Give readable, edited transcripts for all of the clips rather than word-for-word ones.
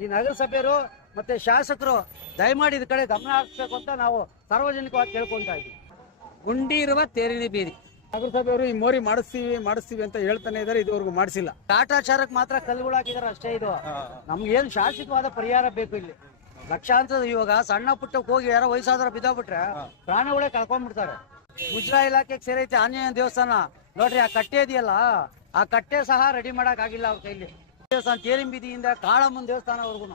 ಈ ನಗರಸಭೆಯವರು ಮತ್ತೆ ಶಾಸಕರು ದಯಮಾಡಿ ಇದ ಕಡೆ ಗಮನ ಹರಿಸಬೇಕು ಅಂತ ನಾವು ಸಾರ್ವಜನಿಕವಾಗಿ ಕೇಳ್ಕೊಂತಾ ಇದ್ದೀವಿ. ಗುಂಡಿ ಇರುವ ತೇರಿನ ಬೀದಿ. ನಗರಸಭೆಯವರು ಈ ಮೋರಿ ಮಾಡಿಸ್ತೀವಿ ಅಂತ ಹೇಳ್ತಾನೆ ಇದಾರೆ, ಇದುವರೆಗೂ ಮಾಡಿಸಿಲ್ಲ. ಕಾಟಾಚಾರಕ್ಕೆ ಮಾತ್ರ ಕಲ್ಲುಗಳು ಹಾಕಿದಾರೆ ಅಷ್ಟೇ. ಇದು ನಮ್ಗೆ ಏನು ಶಾಶ್ವತವಾದ ಪರಿಹಾರ ಬೇಕು. ಇಲ್ಲಿ ಲಕ್ಷಾಂತರ ಇವಾಗ ಸಣ್ಣ ಪುಟ್ಟಕ್ಕೆ ಹೋಗಿ ಯಾರೋ ವಯಸ್ಸಾದ್ರ ಬಿದ್ದೋಗ್ಬಿಟ್ರೆ ಪ್ರಾಣಿಗಳೇ ಕಳ್ಕೊಂಡ್ಬಿಡ್ತಾರೆ. ಮುಜರಾಯಿ ಇಲಾಖೆಗೆ ಸೇರೈತೆ ಆಂಜನೇಯ ದೇವಸ್ಥಾನ ನೋಡ್ರಿ, ಆ ಕಟ್ಟೆ ಇದೆಯಲ್ಲ, ಆ ಕಟ್ಟೆ ಸಹ ರೆಡಿ ಮಾಡಕ್ ಆಗಿಲ್ಲ ಅವ್ರ ಕೈಲಿ. ದೇವಸ್ಥಾನ ತೇರಿನ ಬೀದಿಯಿಂದ ಕಾಳಮ್ಮನ ದೇವಸ್ಥಾನವರೆಗೂ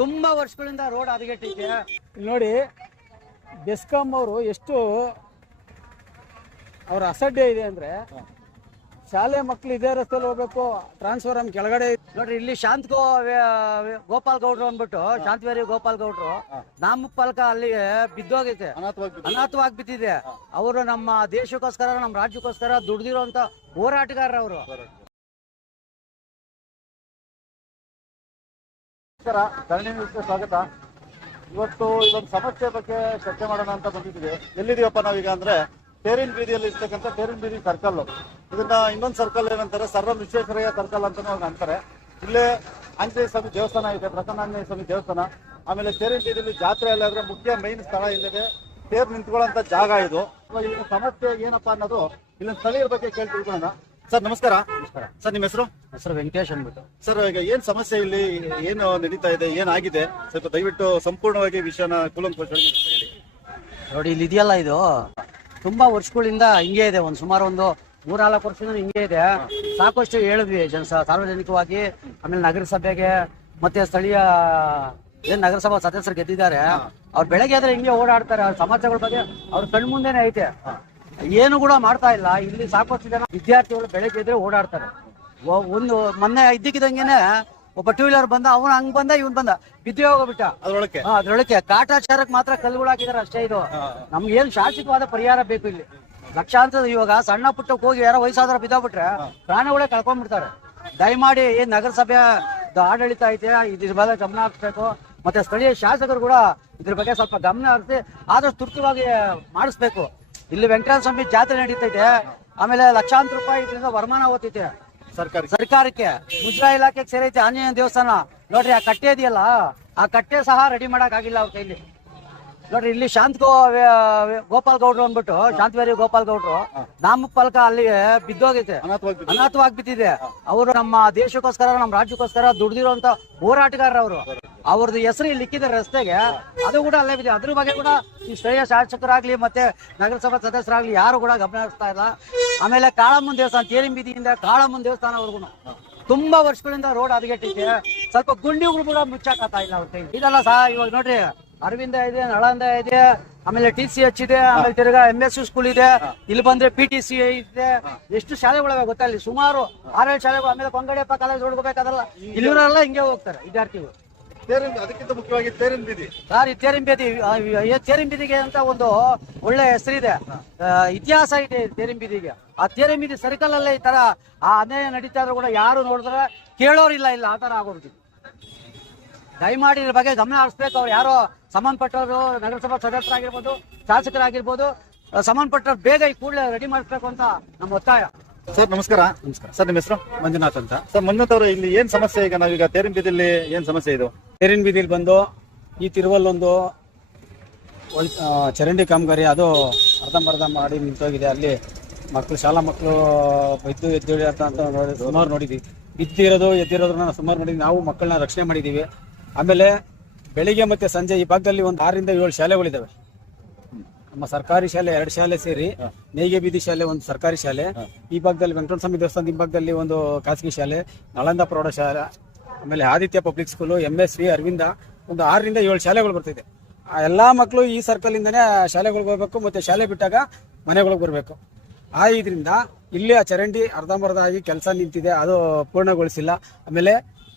ತುಂಬಾ ವರ್ಷಗಳಿಂದ ರೋಡ್ ಹದಗೆಟ್ಟೈತೆ. ನೋಡಿ, ಬೆಸ್ಕಾಂ ಅವರು ಎಷ್ಟು ಅವ್ರ ಅಸಡ್ಡೆ ಇದೆ ಅಂದ್ರೆ, ಶಾಲೆ ಮಕ್ಳು ಇದೇ ರಸ್ತೆಯಲ್ಲಿ ಹೋಗ್ಬೇಕು, ಟ್ರಾನ್ಸ್ಫಾರಂ ಕೆಳಗಡೆ. ನೋಡ್ರಿ, ಇಲ್ಲಿ ಗೋಪಾಲ್ ಗೌಡ್ರು ಅಂದ್ಬಿಟ್ಟು, ಶಾಂತವೇರಿ ಗೋಪಾಲ್ ಗೌಡ್ರು ನಾಮಫಲಕ ಅಲ್ಲಿ ಬಿದ್ದೋಗೈತೆ, ಅನಾಥವಾಗಿ ಬಿದ್ದಿದೆ. ಅವರು ನಮ್ಮ ದೇಶಕ್ಕೋಸ್ಕರ, ನಮ್ಮ ರಾಜ್ಯಕ್ಕೋಸ್ಕರ ದುಡ್ದಿರೋಂತ ಹೋರಾಟಗಾರರು ಅವರು. ಸ್ವಾಗತ. ಇವತ್ತು ಇದೊಂದು ಸಮಸ್ಯೆ ಬಗ್ಗೆ ಚರ್ಚೆ ಮಾಡೋಣ ಅಂತ ಬಂದಿದ್ದೀವಿ. ಎಲ್ಲಿದೀವಪ್ಪ ನಾವೀಗ ಅಂದ್ರೆ ತೇರಿನ ಬೀದಿಯಲ್ಲಿ ಇರ್ತಕ್ಕಂಥ ತೇರಿನ ಬೀದಿ ಸರ್ಕಲ್. ಇದನ್ನ ಇನ್ನೊಂದು ಸರ್ಕಲ್ ಏನಂತಾರೆ, ಸರ್ ಎಂ ವಿಶ್ವೇಶ್ವರಯ್ಯ ಸರ್ಕಲ್ ಅಂತಾನು ಅಂತಾರೆ. ಇಲ್ಲೇ ಆಂಜನೇಯ ಸ್ವಾಮಿ ದೇವಸ್ಥಾನ ಇದೆ, ಪ್ರಸನ್ನ ಆಂಜನೇಯ ಸ್ವಾಮಿ ದೇವಸ್ಥಾನ. ಆಮೇಲೆ ತೇರಿನ ಬೀದಿಯಲ್ಲಿ ಜಾತ್ರೆ ಎಲ್ಲ ಆದ್ರೆ ಮುಖ್ಯ ಮೈನ್ ಸ್ಥಳ ಇಲ್ಲದೆ ತೇರು ನಿಂತ್ಕೊಳ್ಳೋಂಥ ಜಾಗ ಇದು. ಇಲ್ಲಿನ ಸಮಸ್ಯೆ ಏನಪ್ಪಾ ಅನ್ನೋದು ಇಲ್ಲಿನ ಸ್ಥಳೀಯರ ಬಗ್ಗೆ ಕೇಳಿ ತಿಳ್ಕೊಳ್ಳೋಣ. ಸರ್ ನಮಸ್ಕಾರ. ಸರ್ ನಿಮ್ಮ ಹೆಸರು? ವೆಂಕಟೇಶ್ ಅಂದ್ಬಿಟ್ಟು. ಸರ್, ಈಗ ಏನ್ ಸಮಸ್ಯೆ ಇಲ್ಲಿ, ಏನು ನಡೀತಾ ಇದೆ, ಏನಾಗಿದೆ, ಸ್ವಲ್ಪ ದಯವಿಟ್ಟು ಸಂಪೂರ್ಣವಾಗಿ ವಿಷಯನ ಕೂಲಂಕುಷವಾಗಿ ಹೇಳಿ. ನೋಡಿ, ಇಲ್ಲಿ ಇದೆಯಲ್ಲ, ಇದು ತುಂಬಾ ವರ್ಷಗಳಿಂದ ಹಿಂಗೆ ಇದೆ. ಸುಮಾರು ಒಂದು 3-4 ವರ್ಷದಿಂದ ಹಿಂಗೆ ಇದೆ. ಸಾಕಷ್ಟು ಹೇಳಿದ್ವಿ ಸಾರ್ವಜನಿಕವಾಗಿ. ಆಮೇಲೆ ನಗರಸಭೆಗೆ ಮತ್ತೆ ಸ್ಥಳೀಯ ಏನ್ ನಗರಸಭಾ ಸದಸ್ಯರು ಗೆದ್ದಿದ್ದಾರೆ, ಅವ್ರು ಬೆಳಗ್ಗೆ ಆದ್ರೆ ಹಿಂಗೆ ಓಡಾಡ್ತಾರೆ. ಅವ್ರ ಸಮಸ್ಯೆಗಳ ಬಗ್ಗೆ ಅವ್ರ ಕಣ್ಣು ಮುಂದೆನೆ ಐತೆ, ಏನು ಕೂಡ ಮಾಡ್ತಾ ಇಲ್ಲ. ಇಲ್ಲಿ ಸಾಕಷ್ಟು ಜನ ವಿದ್ಯಾರ್ಥಿಗಳು ಬೆಳಗ್ಗೆ ಇದ್ರೆ ಓಡಾಡ್ತಾರೆ. ಒಂದು ಮೊನ್ನೆ ಇದ್ದಕ್ಕಿದಂಗೆನೆ ಒಬ್ಬ 2 ವೀಲರ್ ಬಂದ, ಅವನು ಹಂಗ್ ಬಂದ, ಇವನ್ ಬಂದ, ಬಿದ್ದು ಹೋಗ್ಬಿಟ್ಟ ಅದ್ರೊಳಗೆ. ಕಾಟಾಚಾರಕ್ಕೆ ಮಾತ್ರ ಕಲ್ಲುಗಳು ಹಾಕಿದಾರೆ ಅಷ್ಟೇ. ಇದು ನಮ್ಗೆ ಏನು ಶಾಶ್ವತವಾದ ಪರಿಹಾರ ಬೇಕು. ಇಲ್ಲಿ ಲಕ್ಷಾಂತರ ಇವಾಗ ಸಣ್ಣ ಪುಟ್ಟಕ್ಕೆ ಹೋಗಿ ಯಾರೋ ವಯಸ್ಸಾದ್ರ ಬಿದ್ದೋಗ್ಬಿಟ್ರೆ ಪ್ರಾಣಿಗಳೇ ಕಳ್ಕೊಂಡ್ಬಿಡ್ತಾರೆ. ದಯಮಾಡಿ ಏನ್ ನಗರಸಭೆ ಆಡಳಿತ ಐತೆ, ಇದ್ರ ಬಗ್ಗೆ ಗಮನ ಹರಿಸ್ಬೇಕು. ಮತ್ತೆ ಸ್ಥಳೀಯ ಶಾಸಕರು ಕೂಡ ಇದ್ರ ಬಗ್ಗೆ ಸ್ವಲ್ಪ ಗಮನ ಹರಿಸಿ ಆದಷ್ಟು ತುರ್ತವಾಗಿ ಮಾಡಿಸ್ಬೇಕು. ಇಲ್ಲಿ ವೆಂಕಟೇಶ್ವರ ಸ್ವಾಮಿ ಜಾತ್ರೆ ನಡೀತೈತೆ, ಆಮೇಲೆ ಲಕ್ಷಾಂತರ ರೂಪಾಯಿ ಇದರಿಂದ ವರಮಾನ ಹೋಗ್ತೈತೆ ಸರ್ಕಾರಕ್ಕೆ. ಮುಜರಾಯಿ ಇಲಾಖೆಗೆ ಸೇರೈತೆ ಆಂಜನೇಯ ದೇವಸ್ಥಾನ ನೋಡ್ರಿ, ಆ ಕಟ್ಟೆ ಇದೆಯಲ್ಲ, ಆ ಕಟ್ಟೆ ಸಹ ರೆಡಿ ಮಾಡಕ್ ಆಗಿಲ್ಲ ಅವ್ರ ಕೈಲಿ. ನೋಡ್ರಿ, ಇಲ್ಲಿ ಗೋಪಾಲ್ ಗೌಡ್ರು ಅಂದ್ಬಿಟ್ಟು, ಶಾಂತವೇರಿ ಗೋಪಾಲ್ ಗೌಡ್ರು ನಾಮಫಲಕ ಅಲ್ಲಿ ಬಿದ್ದೋಗೈತೆ, ಅನಾಥವಾಗಿ ಬಿದ್ದಿದೆ. ಅವರು ನಮ್ಮ ದೇಶಕ್ಕೋಸ್ಕರ, ನಮ್ಮ ರಾಜ್ಯಕ್ಕೋಸ್ಕರ ದುಡ್ದಿರೋಂತ ಹೋರಾಟಗಾರರು ಅವರು. ಅವ್ರದ್ದು ಹೆಸರು ಇಲ್ಲಿ ಇಕ್ಕಿದ ರಸ್ತೆಗೆ, ಅದು ಕೂಡ ಅಲ್ಲೇ ಬಿದ್ದಿದೆ. ಅದ್ರ ಬಗ್ಗೆ ಕೂಡ ಈ ಸ್ಥಳೀಯ ಶಾಸಕರಾಗ್ಲಿ ಮತ್ತೆ ನಗರಸಭಾ ಸದಸ್ಯರಾಗ್ಲಿ ಯಾರು ಕೂಡ ಗಮನ ಹರಿಸ್ತಾ ಇಲ್ಲ. ಆಮೇಲೆ ಕಾಳಮ್ಮನ ದೇವಸ್ಥಾನ, ತೇರಿನ ಬೀದಿಯಿಂದ ಕಾಳಮ್ಮನ ದೇವಸ್ಥಾನವರೆಗೂ ತುಂಬಾ ವರ್ಷಗಳಿಂದ ರೋಡ್ ಹದಗೆಟ್ಟಿದೆ. ಸ್ವಲ್ಪ ಗುಂಡಿಗಳು ಕೂಡ ಮುಚ್ಚಾಕತ್ತಾ ಇಲ್ಲ ಅವ್ರ ಕೈ. ಇದಲ್ಲ ಇವಾಗ ನೋಡ್ರಿ, ಅರವಿಂದ ಇದೆ, ನಳಂದ ಇದೆ, ಆಮೇಲೆ TCH ಇದೆ, ಆಮೇಲೆ ತಿರ್ಗಾ MSU ಸ್ಕೂಲ್ ಇದೆ, ಇಲ್ಲಿ ಬಂದ್ರೆ PTC ಇದೆ. ಎಷ್ಟು ಶಾಲೆಗಳಿವೆ ಗೊತ್ತಾ ಇಲ್ಲಿ, ಸುಮಾರು 6-7 ಶಾಲೆಗಳು. ಆಮೇಲೆ ಕೊಂಗಡಿಯಪ್ಪ ಕಾಲೇಜ್ ಹೋಗ್ಬೇಕಾದಲ್ಲ, ಇಲ್ಲಿವರೆಲ್ಲ ಹಿಂಗೆ ಹೋಗ್ತಾರೆ ವಿದ್ಯಾರ್ಥಿಗಳು. ಅದಕ್ಕಿಂತ ಮುಖ್ಯವಾಗಿ ತೇರಿನ ಬೀದಿ ಸರ್, ಈ ತೇರಿನ ಬೀದಿಗೆ ಅಂತ ಒಂದು ಒಳ್ಳೆ ಹೆಸರಿದೆ, ಇತಿಹಾಸ ಇದೆ ತೇರಿನ ಬೀದಿಗೆ. ಆ ತೇರಿನ ಬೀದಿ ಸರ್ಕಲ್ ಅಲ್ಲೇ ಈ ತರ ಅನ್ಯಾಯ ನಡೀತಾ ಇದ್ರು ಕೂಡ ಯಾರು ನೋಡಿದ್ರೆ ಕೇಳೋರಿಲ್ಲ. ಇಲ್ಲ ಆ ತರ ಆಗೋಗ್ಬಿಟ್ಟಿದೆ. ದಯಮಾಡಿ ಇದ್ರ ಬಗ್ಗೆ ಗಮನ ಹರಿಸ್ಬೇಕು. ಅವ್ರು ಯಾರೋ ಸಂಬಂಧಪಟ್ಟವರು, ನಗರಸಭಾ ಸದಸ್ಯರಾಗಿರ್ಬೋದು, ಶಾಸಕರಾಗಿರ್ಬೋದು, ಸಂಬಂಧಪಟ್ಟವ್ರು ಬೇಗ ಈ ಕೂಡಲೇ ರೆಡಿ ಮಾಡಿಸ್ಬೇಕು ಅಂತ ನಮ್ಮ ಒತ್ತಾಯ. ಸರ್ ನಮಸ್ಕಾರ. ಸರ್ ನಿಮ್ಮ ಹೆಸರು? ಮಂಜುನಾಥ್ ಅಂತ. ಸರ್ ಮಂಜುನಾಥ್ ಅವರು, ಇಲ್ಲಿ ಏನ್ ಸಮಸ್ಯೆ ಈಗ ನಾವೀಗ ತೇರಿನ ಬೀದಿಯಲ್ಲಿ ಏನ್ ಸಮಸ್ಯೆ ಇದು? ತೇರಿನ ಬೀದಿಲಿ ಬಂದು ಈ ತಿರುವಲ್ಲೊಂದು ಚರಂಡಿ ಕಾಮಗಾರಿ, ಅದು ಅರ್ಧಂಬರ್ಧ ಮಾಡಿ ನಿಂತೋಗಿದೆ. ಅಲ್ಲಿ ಮಕ್ಕಳು, ಶಾಲಾ ಮಕ್ಕಳು ಬಿದ್ದು ಎದ್ದೇಳಿರ್ತ ಅಂತ ಸುಮಾರು ನೋಡಿದ್ವಿ. ಬಿದ್ದಿರೋದು ಎದ್ದಿರೋದ್ರನ್ನ ಸುಮಾರು ನೋಡಿದ್ವಿ. ನಾವು ಮಕ್ಕಳನ್ನ ರಕ್ಷಣೆ ಮಾಡಿದ್ದೀವಿ. ಆಮೇಲೆ ಬೆಳಿಗ್ಗೆ ಮತ್ತೆ ಸಂಜೆ ಈ ಭಾಗದಲ್ಲಿ ಒಂದು 6-7 ಶಾಲೆಗಳಿದ್ದಾವೆ. ನಮ್ಮ ಸರ್ಕಾರಿ ಶಾಲೆ 2 ಶಾಲೆ ಸೇರಿ ನೇಯ್ಗೆ ಬೀದಿ ಶಾಲೆ ಒಂದು ಸರ್ಕಾರಿ ಶಾಲೆ, ಈ ಭಾಗದಲ್ಲಿ ವೆಂಕಟೇಶ್ವರ ಸ್ವಾಮಿ ದೇವಸ್ಥಾನದ ಈ ಭಾಗದಲ್ಲಿ ಒಂದು ಖಾಸಗಿ ಶಾಲೆ, ನಳಂದ ಪ್ರೌಢಶಾಲೆ, ಆಮೇಲೆ Aditya public school, MSV, Aravinda, ಒಂದು 6-7 ಶಾಲೆಗಳು ಬರ್ತಿದೆ. ಆ ಎಲ್ಲಾ ಮಕ್ಕಳು ಈ ಸರ್ಕಲ್ ಇಂದಾನೆ ಶಾಲೆಗಳಿಗೆ ಹೋಗ್ಬೇಕು, ಮತ್ತೆ ಶಾಲೆ ಬಿಟ್ಟಾಗ ಮನೆಗಳಿಗೆ ಬರ್ಬೇಕು. ಇದರಿಂದ ಇಲ್ಲಿ ಆ ಚರಂಡಿ ಅರ್ಧಂಬರ್ಧ ಆಗಿ ಕೆಲಸ ನಿಂತಿದೆ, ಅದು ಪೂರ್ಣಗೊಳಿಸಿಲ್ಲ. ಆಮೇಲೆ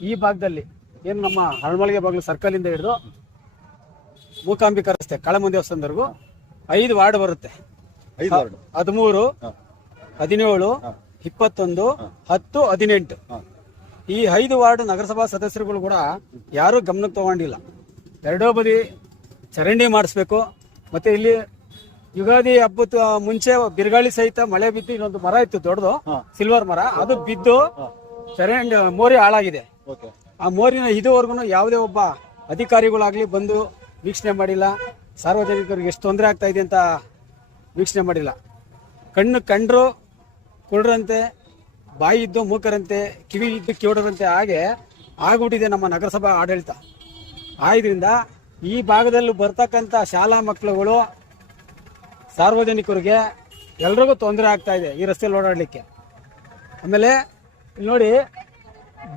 ಈ ಭಾಗದಲ್ಲಿ ಏನು ನಮ್ಮ ಹರಮಳಿಗೆ ಬಾಗಿಲು ಸರ್ಕಲ್ ಇಂದ ಹಿಡಿದು ಮೂಕಾಂಬಿಕಾ ರಸ್ತೆ ಕಾಳಮ್ಮನ ದೇವಸ್ಥಾನದವರೆಗೂ 5 ವಾರ್ಡ್ ಬರುತ್ತೆ. 13, 17, 21, 10, 18. ಈ 5 ವಾರ್ಡ್ ನಗರಸಭಾ ಸದಸ್ಯರುಗಳು ಕೂಡ ಯಾರು ಗಮನಕ್ಕೆ ತಗೊಂಡಿಲ್ಲ. ಎರಡೋ ಬದಿ ಚರಂಡಿ ಮಾಡಿಸ್ಬೇಕು. ಮತ್ತೆ ಇಲ್ಲಿ ಯುಗಾದಿ ಹಬ್ಬದ ಮುಂಚೆ ಬಿರುಗಾಳಿ ಸಹಿತ ಮಳೆ ಬಿದ್ದು ಇನ್ನೊಂದು ಮರ ಇತ್ತು ದೊಡ್ಡದು, ಸಿಲ್ವರ್ ಮರ, ಅದು ಬಿದ್ದು ಚರಂಡಿ ಮೋರಿ ಹಾಳಾಗಿದೆ. ಆ ಮೋರಿನ ಇದುವರೆಗೂ ಯಾವುದೇ ಒಬ್ಬ ಅಧಿಕಾರಿಗಳಾಗಲಿ ಬಂದು ವೀಕ್ಷಣೆ ಮಾಡಿಲ್ಲ. ಸಾರ್ವಜನಿಕರಿಗೆ ಎಷ್ಟು ತೊಂದರೆ ಆಗ್ತಾ ಇದೆ ಅಂತ ವೀಕ್ಷಣೆ ಮಾಡಿಲ್ಲ. ಕಣ್ಣು ಕಂಡ್ರು ಕುರುಡರಂತೆ, ಬಾಯಿ ಇದ್ದು ಮೂಕರಂತೆ, ಕಿವಿ ಇದ್ದು ಕಿವುಡರಂತೆ ಹಾಗೆ ಆಗ್ಬಿಟ್ಟಿದೆ ನಮ್ಮ ನಗರಸಭಾ ಆಡಳಿತ. ಆದ್ರಿಂದ ಈ ಭಾಗದಲ್ಲಿ ಬರ್ತಕ್ಕಂಥ ಶಾಲಾ ಮಕ್ಕಳುಗಳು, ಸಾರ್ವಜನಿಕರಿಗೆ ಎಲ್ರಿಗೂ ತೊಂದರೆ ಆಗ್ತಾ ಇದೆ ಈ ರಸ್ತೆಯಲ್ಲಿ ಓಡಾಡಲಿಕ್ಕೆ. ಆಮೇಲೆ ಇಲ್ಲಿ ನೋಡಿ,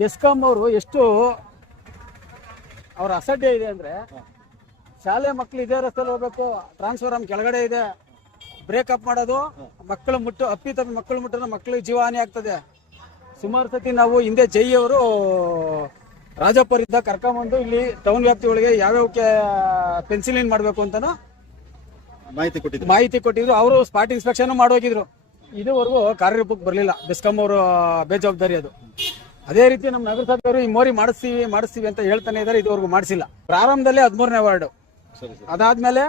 ಬೆಸ್ಕಾಂ ಅವರು ಎಷ್ಟು ಅವ್ರ ಅಸಡ್ಡೆ ಇದೆ ಅಂದರೆ, ಶಾಲೆ ಮಕ್ಕಳು ಇದೇ ರಸ್ತೆಯಲ್ಲಿ ಹೋಗ್ಬೇಕು, ಟ್ರಾನ್ಸ್ಫಾರ್ಮ್ ಕೆಳಗಡೆ ಇದೆ, ಬ್ರೇಕಪ್ ಮಾಡೋದು, ಮಕ್ಕಳು ಅಪ್ಪಿತಪ್ಪಿ ಮಕ್ಕಳು ಮುಟ್ಟೋದು, ಮಕ್ಕಳಿಗೆ ಜೀವಹಾನಿ ಆಗ್ತದೆ. ಸುಮಾರು ಸತಿ ನಾವು ಹಿಂದೆ ಜೈ ಅವರು ರಾಜಪ್ಪರಿಂದ ಕರ್ಕೊಂಬಂದು ಇಲ್ಲಿ ಟೌನ್ ವ್ಯಾಪ್ತಿ ಒಳಗೆ ಯಾವ್ಯಾವಕ್ಕೆ ಪೆನ್ಸಿಲಿನ್ ಮಾಡಬೇಕು ಅಂತನೂ ಮಾಹಿತಿ ಕೊಟ್ಟಿದ್ರು. ಅವರು ಸ್ಪಾಟ್ ಇನ್ಸ್ಪೆಕ್ಷನ್ ಮಾಡೋಗಿದ್ರು. ಇದುವರೆಗೂ ಕಾರ್ಯರೂಪಕ್ಕೆ ಬರಲಿಲ್ಲ. ಬೆಸ್ಕಾಂ ಅವರು ಬೇಜವಾಬ್ದಾರಿ ಅದು. ಅದೇ ರೀತಿ ನಮ್ಮ ನಗರಸಭೆಯವರು ಈ ಮೋರಿ ಮಾಡಿಸ್ತೀವಿ ಅಂತ ಹೇಳ್ತಾನೆ ಇದ್ದಾರೆ, ಇದುವರೆಗೂ ಮಾಡಿಸಿಲ್ಲ. ಪ್ರಾರಂಭದಲ್ಲಿ 13ನೇ ವಾರ್ಡು, ಅದಾದ್ಮೇಲೆ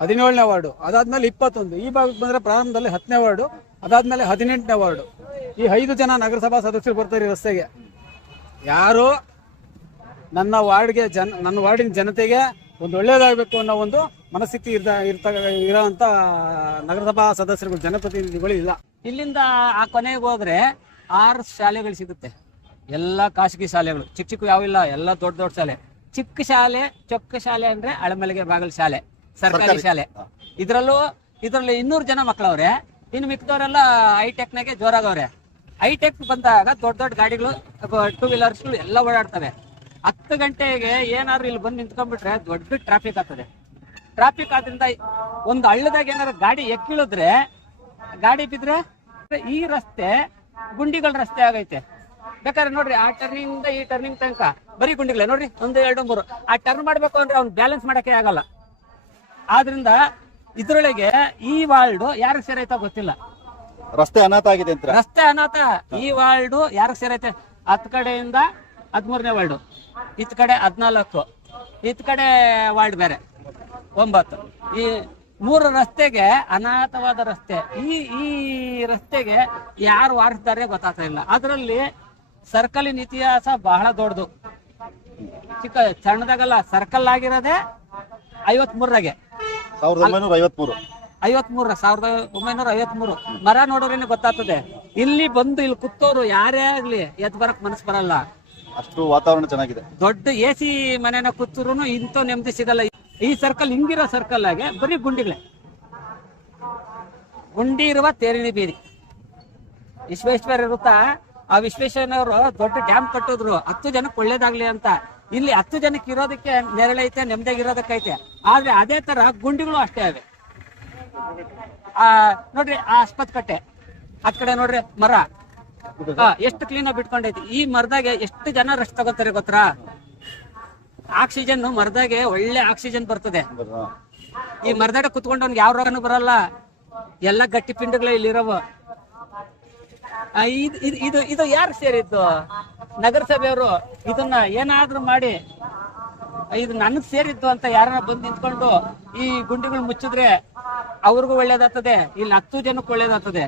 17ನೇ ವಾರ್ಡು, ಅದಾದ್ಮೇಲೆ 21. ಈ ಭಾಗಕ್ಕೆ ಬಂದ್ರೆ ಪ್ರಾರಂಭದಲ್ಲಿ 10ನೇ ವಾರ್ಡು, ಅದಾದ್ಮೇಲೆ 18ನೇ ವಾರ್ಡು. ಈ 5 ಜನ ನಗರಸಭಾ ಸದಸ್ಯರು ಬರ್ತಾರೆ ಈ ರಸ್ತೆಗೆ. ಯಾರು ನನ್ನ ವಾರ್ಡಿನ ಜನತೆಗೆ ಒಂದು ಒಳ್ಳೇದಾಗಬೇಕು ಅನ್ನೋ ಒಂದು ಮನಸ್ಥಿತಿ ಇರೋಂಥ ನಗರಸಭಾ ಸದಸ್ಯರುಗಳು, ಜನಪ್ರತಿನಿಧಿಗಳು ಇಲ್ಲ. ಇಲ್ಲಿಂದ ಆ ಕೊನೆಗೆ ಹೋದ್ರೆ 6 ಶಾಲೆಗಳು ಸಿಗುತ್ತೆ. ಎಲ್ಲ ಖಾಸಗಿ ಶಾಲೆಗಳು, ಚಿಕ್ಕ ಚಿಕ್ಕ ಯಾವಿಲ್ಲ, ಎಲ್ಲ ದೊಡ್ಡ ದೊಡ್ಡ ಶಾಲೆ. ಚಿಕ್ಕ ಶಾಲೆ, ಚೊಕ್ಕ ಶಾಲೆ ಅಂದ್ರೆ ಅಳಮಲ್ಲಿಗೆ ಬಾಗಲ್ ಶಾಲೆ, ಸರ್ಕಾರಿ ಶಾಲೆ. ಇದ್ರಲ್ಲಿ 200 ಜನ ಮಕ್ಕಳವ್ರೆ. ಇನ್ನು ಮಿಕ್ಕದವರೆಲ್ಲ ಹೈಟೆಕ್ನಾಗೆ ಜೋರಾಗವ್ರೆ. ಹೈಟೆಕ್ ಬಂದಾಗ ದೊಡ್ಡ ದೊಡ್ಡ ಗಾಡಿಗಳು, 2 ವೀಲರ್ಸ್ಗಳು ಎಲ್ಲ ಓಡಾಡ್ತವೆ. 10 ಗಂಟೆಗೆ ಏನಾದ್ರು ಇಲ್ಲಿ ಬಂದು ನಿಂತ್ಕೊಂಡ್ಬಿಟ್ರೆ ದೊಡ್ಡ ಟ್ರಾಫಿಕ್ ಆಗ್ತದೆ. ಟ್ರಾಫಿಕ್ ಆದ್ರಿಂದ ಒಂದು ಹಳ್ಳದಾಗ ಏನಾದ್ರು ಗಾಡಿ ಎಕ್ಕಿಳಿದ್ರೆ, ಗಾಡಿ ಬಿದ್ರೆ ಈ ರಸ್ತೆ ಗುಂಡಿಗಳ ರಸ್ತೆ ಆಗೈತೆ. ಬೇಕಾದ್ರೆ ನೋಡ್ರಿ, ಆ ಟರ್ನಿಂಗ್ ಈ ಟರ್ನಿಂಗ್ ತನಕ ಬರೀ ಗುಂಡಿಗಳೇ ನೋಡ್ರಿ, 1 2 3. ಆ ಟರ್ನ್ ಮಾಡ್ಬೇಕು ಅಂದ್ರೆ ಅವ್ನು ಬ್ಯಾಲೆನ್ಸ್ ಮಾಡಕ್ಕೆ ಆಗಲ್ಲ. ಆದ್ರಿಂದ ಇದ್ರೊಳಗೆ ಈ ವಾರ್ಡು ಯಾರಿಗೆ ಸೇರೈತ ಗೊತ್ತಿಲ್ಲ. ರಸ್ತೆ ಅನಾಥ ಆಗಿದೆ ಅಂತ. ರಸ್ತೆ ಅನಾಥ. ಈ ವಾರ್ಡು ಯಾರಿಗೆ ಸೇರೈತೆ? 10 ಕಡೆಯಿಂದ 13ನೇ ವಾರ್ಡು, ಇತ್ ಕಡೆ 14, ಇತ್ ಕಡೆ ವಾರ್ಡ್ ಬೇರೆ 9. ಈ 3 ರಸ್ತೆಗೆ ಅನಾಥವಾದ ರಸ್ತೆ. ಈ ರಸ್ತೆಗೆ ಯಾರು ವಾರಿಸ್ತಾರೆ ಗೊತ್ತಾಗ್ತಾ ಇಲ್ಲ. ಅದರಲ್ಲಿ ಸರ್ಕಲಿನ ಇತಿಹಾಸ ಬಹಳ ದೊಡ್ಡದು. ಚಿಕ್ಕ ಸಣ್ಣದಾಗಲ್ಲ, ಸರ್ಕಲ್ ಆಗಿರೋದೇ 53ರಾಗೆ, 1953 ಮರ ನೋಡೋರೇನೆ ಗೊತ್ತಾಗ್ತದೆ. ಇಲ್ಲಿ ಬಂದು ಇಲ್ಲಿ ಕೂತೋರು ಯಾರೇ ಆಗ್ಲಿ ಎದ್ ಬರಕ್ ಮನಸ್ಸು ಬರಲ್ಲ. ಅಷ್ಟು ವಾತಾವರಣ ಚೆನ್ನಾಗಿದೆ. ದೊಡ್ಡ AC ಮನೆನ ಕೂತರು ಇಂಥ ನೆಮ್ಮದಿ ಸಿಗಲ್ಲ. ಈ ಸರ್ಕಲ್ ಹಿಂಗಿರೋ ಸರ್ಕಲ್ ಆಗಿ ಬರೀ ಗುಂಡಿಗಳೇ. ಗುಂಡಿ ಇರುವ ತೇರಿಣಿ ಬೀದಿ. ವಿಶ್ವೇಶ್ವರ ಇರುತ್ತಾ, ಆ ವಿಶ್ವೇಶ್ವರನವರು ದೊಡ್ಡ ಡ್ಯಾಮ್ ಕಟ್ಟಿದ್ರು 10 ಜನಕ್ಕೆ ಒಳ್ಳೇದಾಗ್ಲಿ ಅಂತ. ಇಲ್ಲಿ 10 ಜನಕ್ಕೆ ಇರೋದಕ್ಕೆ ನೆರಳೈತೆ, ನೆಮ್ಮದಿಯಾಗಿರೋದಕ್ಕೈತೆ. ಆದ್ರೆ ಅದೇ ತರ ಗುಂಡಿಗಳು ಅಷ್ಟೇ ಅವೆ. ನೋಡ್ರಿ, ಆ ಆಸ್ಪತ್ ಕಟ್ಟೆ ಅದ್ ಕಡೆ ನೋಡ್ರಿ, ಮರ ಎಷ್ಟು ಕ್ಲೀನ್ ಆಗಿ ಬಿಟ್ಕೊಂಡೈತಿ. ಈ ಮರದಾಗೆ ಎಷ್ಟು ಜನ ರೆಸ್ಟ್ ತಗೋತಾರೆ ಗೊತ್ತಾ? ಆಕ್ಸಿಜನ್ ಮರದಾಗೆ ಒಳ್ಳೆ ಆಕ್ಸಿಜನ್ ಬರ್ತದೆ. ಈ ಮರದಾಗ ಕುತ್ಕೊಂಡವ್ನಿಗೆ ಯಾವ ರೋಗನೂ ಬರಲ್ಲ. ಎಲ್ಲ ಗಟ್ಟಿ ಪಿಂಡಗಳೇ ಇಲ್ಲಿರವ. ಇದು ಯಾರು ಸೇರಿದ್ದು? ನಗರಸಭೆಯವರು ಇದನ್ನ ಏನಾದ್ರೂ ಮಾಡಿ ಇದು ನನಗ್ ಸೇರಿದ್ದು ಅಂತ ಯಾರನ್ನ ಬಂದು ನಿಂತ್ಕೊಂಡು ಈ ಗುಂಡಿಗಳು ಮುಚ್ಚಿದ್ರೆ ಅವ್ರಿಗೂ ಒಳ್ಳೇದಾಗ್ತದೆ, ಇಲ್ಲಿ 10 ಜನಕ್ಕೆ ಒಳ್ಳೇದಾಗ್ತದೆ.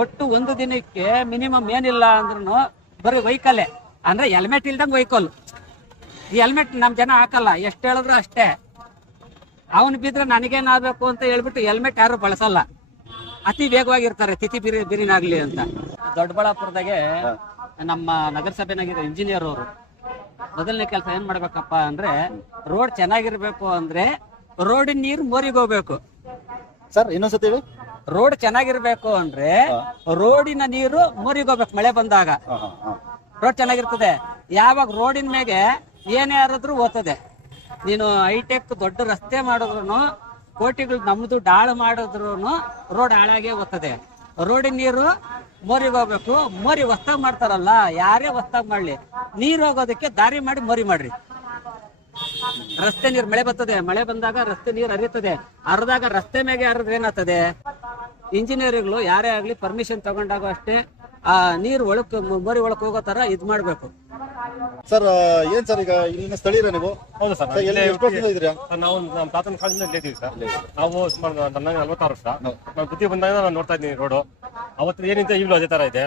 ಒಟ್ಟು ಒಂದು ದಿನಕ್ಕೆ ಮಿನಿಮಮ್ ಏನಿಲ್ಲ ಅಂದ್ರೂ ಬರೀ ವೆಹಿಕಲ್ ಅಂದ್ರೆ ಹೆಲ್ಮೆಟ್ ಇಲ್ದಂಗೆ ವೆಹಿಕಲ್. ಈ ಹೆಲ್ಮೆಟ್ ನಮ್ ಜನ ಹಾಕಲ್ಲ, ಎಷ್ಟು ಹೇಳಿದ್ರು ಅಷ್ಟೇ. ಅವನು ಬಿದ್ರೆ ನನಗೇನಾಗಬೇಕು ಅಂತ ಹೇಳ್ಬಿಟ್ಟು ಹೆಲ್ಮೆಟ್ ಯಾರು ಬಳಸಲ್ಲ. ಅತಿ ವೇಗವಾಗಿರ್ತಾರೆ, ತಿಥಿ ಬಿರಿನಾಗ್ಲಿ ಅಂತ. ದೊಡ್ಡಬಳ್ಳಾಪುರದಾಗೆ ನಮ್ಮ ನಗರಸಭೆನಾಗಿರೋ ಇಂಜಿನಿಯರ್ ಅವರು ಮೊದಲನೇ ಕೆಲಸ ಏನ್ ಮಾಡ್ಬೇಕಪ್ಪ ಅಂದ್ರೆ, ರೋಡ್ ಚೆನ್ನಾಗಿರ್ಬೇಕು ಅಂದ್ರೆ ರೋಡಿನ ನೀರು ಮೋರಿಗೆ ಹೋಗ್ಬೇಕು. ಸರ್ ಇನ್ನೊಂದ್ಸತಿ ಹೇಳಿ. ರೋಡ್ ಚೆನ್ನಾಗಿರ್ಬೇಕು ಅಂದ್ರೆ ರೋಡಿನ ನೀರು ಮೋರಿಗೆ ಹೋಗ್ಬೇಕು. ಮಳೆ ಬಂದಾಗ ರೋಡ್ ಚೆನ್ನಾಗಿರ್ತದೆ. ಯಾವಾಗ ರೋಡಿನ ಮೇಲೆ ಏನೇ ಯಾರಾದ್ರೂ ಓದ್ತದೆ. ನೀನು ಹೈಟೆಕ್ ದೊಡ್ಡ ರಸ್ತೆ ಮಾಡಿದ್ರು, ಕೋಟಿಗಳು ನಮ್ದು ಡಾಳು ಮಾಡಿದ್ರು ರೋಡ್ ಹಾಳಾಗೆ ಓದ್ತದೆ. ರೋಡಿನ ನೀರು ಮೋರಿಗೆ ಹೋಗ್ಬೇಕು. ಮೋರಿ ಹೊಸ್ತಾಗ್ ಮಾಡ್ತಾರಲ್ಲ, ಯಾರೇ ಹೊಸ್ತಾಗ್ ಮಾಡ್ಲಿ, ನೀರ್ ಹೋಗೋದಕ್ಕೆ ದಾರಿ ಮಾಡಿ ಮೋರಿ ಮಾಡ್ರಿ. ರಸ್ತೆ ನೀರು ಮಳೆ ಬರ್ತದೆ, ಮಳೆ ಬಂದಾಗ ರಸ್ತೆ ನೀರು ಹರಿಯುತ್ತದೆ. ಹರಿದಾಗ ರಸ್ತೆ ಮೇಲೆ ಹರಿದ್ರೆ ಏನಾಗ್ತದೆ? ಇಂಜಿನಿಯರ್ಗಳು ಯಾರೇ ಆಗ್ಲಿ ಪರ್ಮಿಷನ್ ತಗೊಂಡಾಗ ಅಷ್ಟೇ ಆ ನೀರು ಮೋರಿ ಒಳಕ್ ಹೋಗೋ ತರ ಇದ್ ಮಾಡ್ಬೇಕು. ಸರ್ ಏನ್ ಸರ್ ಈಗ ಇಲ್ಲಿನ ಸ್ಥಳೀಯರ ನೀವು? ಹೌದು ಸರ್, ಎಲ್ಲಿ ಎಷ್ಟು ವರ್ಷದಿಂದ ಇದ್ದೀರಾ? ನಾವು ನಮ್ಮ ತಾತನ ಕಾಲದಿಂದ ಇಲ್ಲೇ ಇದ್ದೀವಿ ಸರ್. ನಾವು ಸುಮಾರು ನನ್ನ 46 ವರ್ಷ. ನಾನು ಬುದ್ಧಿ ಬಂದಾಗ ನಾನು ನೋಡ್ತಾ ಇದ್ದೀನಿ ರೋಡು. ಅವತ್ತು ಏನಿಂದ ಈಗಲೂ ಅದೇ ತರ ಇದೆ.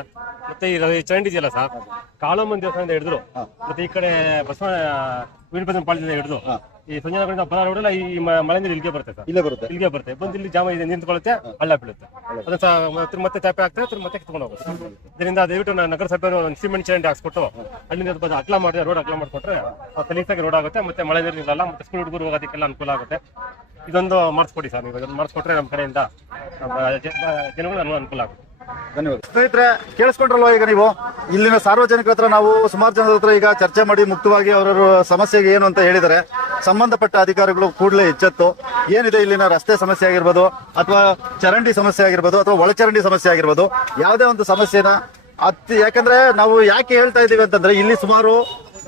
ಮತ್ತೆ ಈ ಚರಂಡಿ ಇದೆಯಲ್ಲ ಸರ್, ಕಾಳಮ್ಮನ ದೇವಸ್ಥಾನದಿಂದ ಹಿಡಿದ್ರು, ಮತ್ತೆ ಈ ಕಡೆ ಬಸವ ವೀರಭದ್ರ ಪಾಳ್ಯದಿಂದ ಹಿಡಿದು ಈ ಸಂಜೆ ಬರ ರೋಡೆಲ್ಲ ಈ ಮಳೆ ನೀರು ಇಲ್ಲಿಗೆ ಬರುತ್ತೆ ಸರ್. ಇಲ್ಲಿಗೆ ಬರುತ್ತೆ, ಬಂದು ಇಲ್ಲಿ ಜಾಮ ಇದೆ ನಿಂತ್ಕೊಳ್ಳುತ್ತೆ, ಹಳ್ಳ ಬೀಳುತ್ತೆ. ಅದನ್ನ ಮತ್ತೆ ಚಾಪೆ ಆಗ್ತದೆ, ಮತ್ತೆ ಕಿತ್ಕೊಂಡು ಹೋಗುತ್ತೆ. ಇದರಿಂದ ದಯವಿಟ್ಟು ನಗರಸಭೆ ಒಂದು ಸಿಮೆಂಟ್ ಚರಂಡಿ ಹಾಕ್ಸ್ಕೊಟ್ಟು ಅಲ್ಲಿಂದ ಅಗ್ಲ ಮಾಡಿದ್ರೆ ರೋಡ್ ಅಗ್ಲ ಮಾಡ್ಕೊಟ್ರೆ ಸಲೀಸಾಗಿ ರೋಡ್ ಆಗುತ್ತೆ, ಮತ್ತೆ ಮಳೆ ನೀರು ನಿಲ್ಲಲ್ಲ, ಮತ್ತೆ ಸ್ಕೂಲ್ ಹುಡುಗರು ಹೋಗೋದಕ್ಕೆಲ್ಲ ಅನುಕೂಲ ಆಗುತ್ತೆ. ಇದೊಂದು ಮಾಡಿಸ್ಕೊಡಿ ಸರ್, ನೀವು ಇದನ್ನು ಮಾಡಿಸ್ಕೊಟ್ರೆ ನಮ್ಮ ಕಡೆಯಿಂದ ಜನಗಳು ಅನುಕೂಲ ಆಗುತ್ತೆ. ಧನ್ಯವಾದ. ಸ್ನೇಹಿತರೆ, ಕೇಳಿಸ್ಕೊಂಡ್ರಲ್ವಾ ಈಗ ನೀವು? ಇಲ್ಲಿನ ಸಾರ್ವಜನಿಕರ ಹತ್ರ ನಾವು ಸುಮಾರು ಜನರ ಹತ್ರ ಈಗ ಚರ್ಚೆ ಮಾಡಿ ಮುಕ್ತವಾಗಿ ಅವರ ಸಮಸ್ಯೆಗೆ ಏನು ಅಂತ ಹೇಳಿದರೆ, ಸಂಬಂಧಪಟ್ಟ ಅಧಿಕಾರಿಗಳು ಕೂಡಲೇ ಎಚ್ಚೆತ್ತು ಏನಿದೆ ಇಲ್ಲಿನ ರಸ್ತೆ ಸಮಸ್ಯೆ ಆಗಿರ್ಬೋದು, ಅಥವಾ ಚರಂಡಿ ಸಮಸ್ಯೆ ಆಗಿರ್ಬೋದು, ಅಥವಾ ಒಳಚರಂಡಿ ಸಮಸ್ಯೆ ಆಗಿರ್ಬೋದು, ಯಾವುದೇ ಒಂದು ಸಮಸ್ಯೆನ ಯಾಕಂದ್ರೆ ನಾವು ಯಾಕೆ ಹೇಳ್ತಾ ಇದೀವಿ ಅಂತಂದ್ರೆ, ಇಲ್ಲಿ ಸುಮಾರು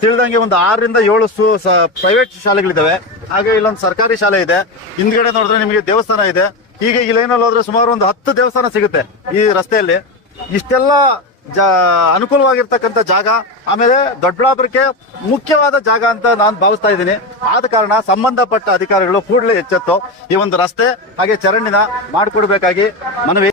ತಿಳಿದಂಗೆ ಒಂದು 6 ರಿಂದ 7 ಪ್ರೈವೇಟ್ ಶಾಲೆಗಳಿದ್ದಾವೆ. ಹಾಗೆ ಇಲ್ಲೊಂದು ಸರ್ಕಾರಿ ಶಾಲೆ ಇದೆ. ಹಿಂದ್ಗಡೆ ನೋಡಿದ್ರೆ ನಿಮಗೆ ದೇವಸ್ಥಾನ ಇದೆ. ಹೀಗೆ ಈ ಲೈನಲ್ಲಿ ಹೋದ್ರೆ ಸುಮಾರು ಒಂದು 10 ದೇವಸ್ಥಾನ ಸಿಗುತ್ತೆ ಈ ರಸ್ತೆಯಲ್ಲಿ. ಇಷ್ಟೆಲ್ಲ ಅನುಕೂಲವಾಗಿರ್ತಕ್ಕಂಥ ಜಾಗ, ಆಮೇಲೆ ದೊಡ್ಡಬಳ್ಳಾಪುರಕ್ಕೆ ಮುಖ್ಯವಾದ ಜಾಗ ಅಂತ ನಾನು ಭಾವಿಸ್ತಾ ಇದ್ದೀನಿ. ಆದ ಕಾರಣ ಸಂಬಂಧಪಟ್ಟ ಅಧಿಕಾರಿಗಳು ಕೂಡಲೇ ಎಚ್ಚೆತ್ತು ಈ ಒಂದು ರಸ್ತೆ ಹಾಗೆ ಚರಂಡಿನ ಮಾಡಿಕೊಡ್ಬೇಕಾಗಿ ಮನವಿ.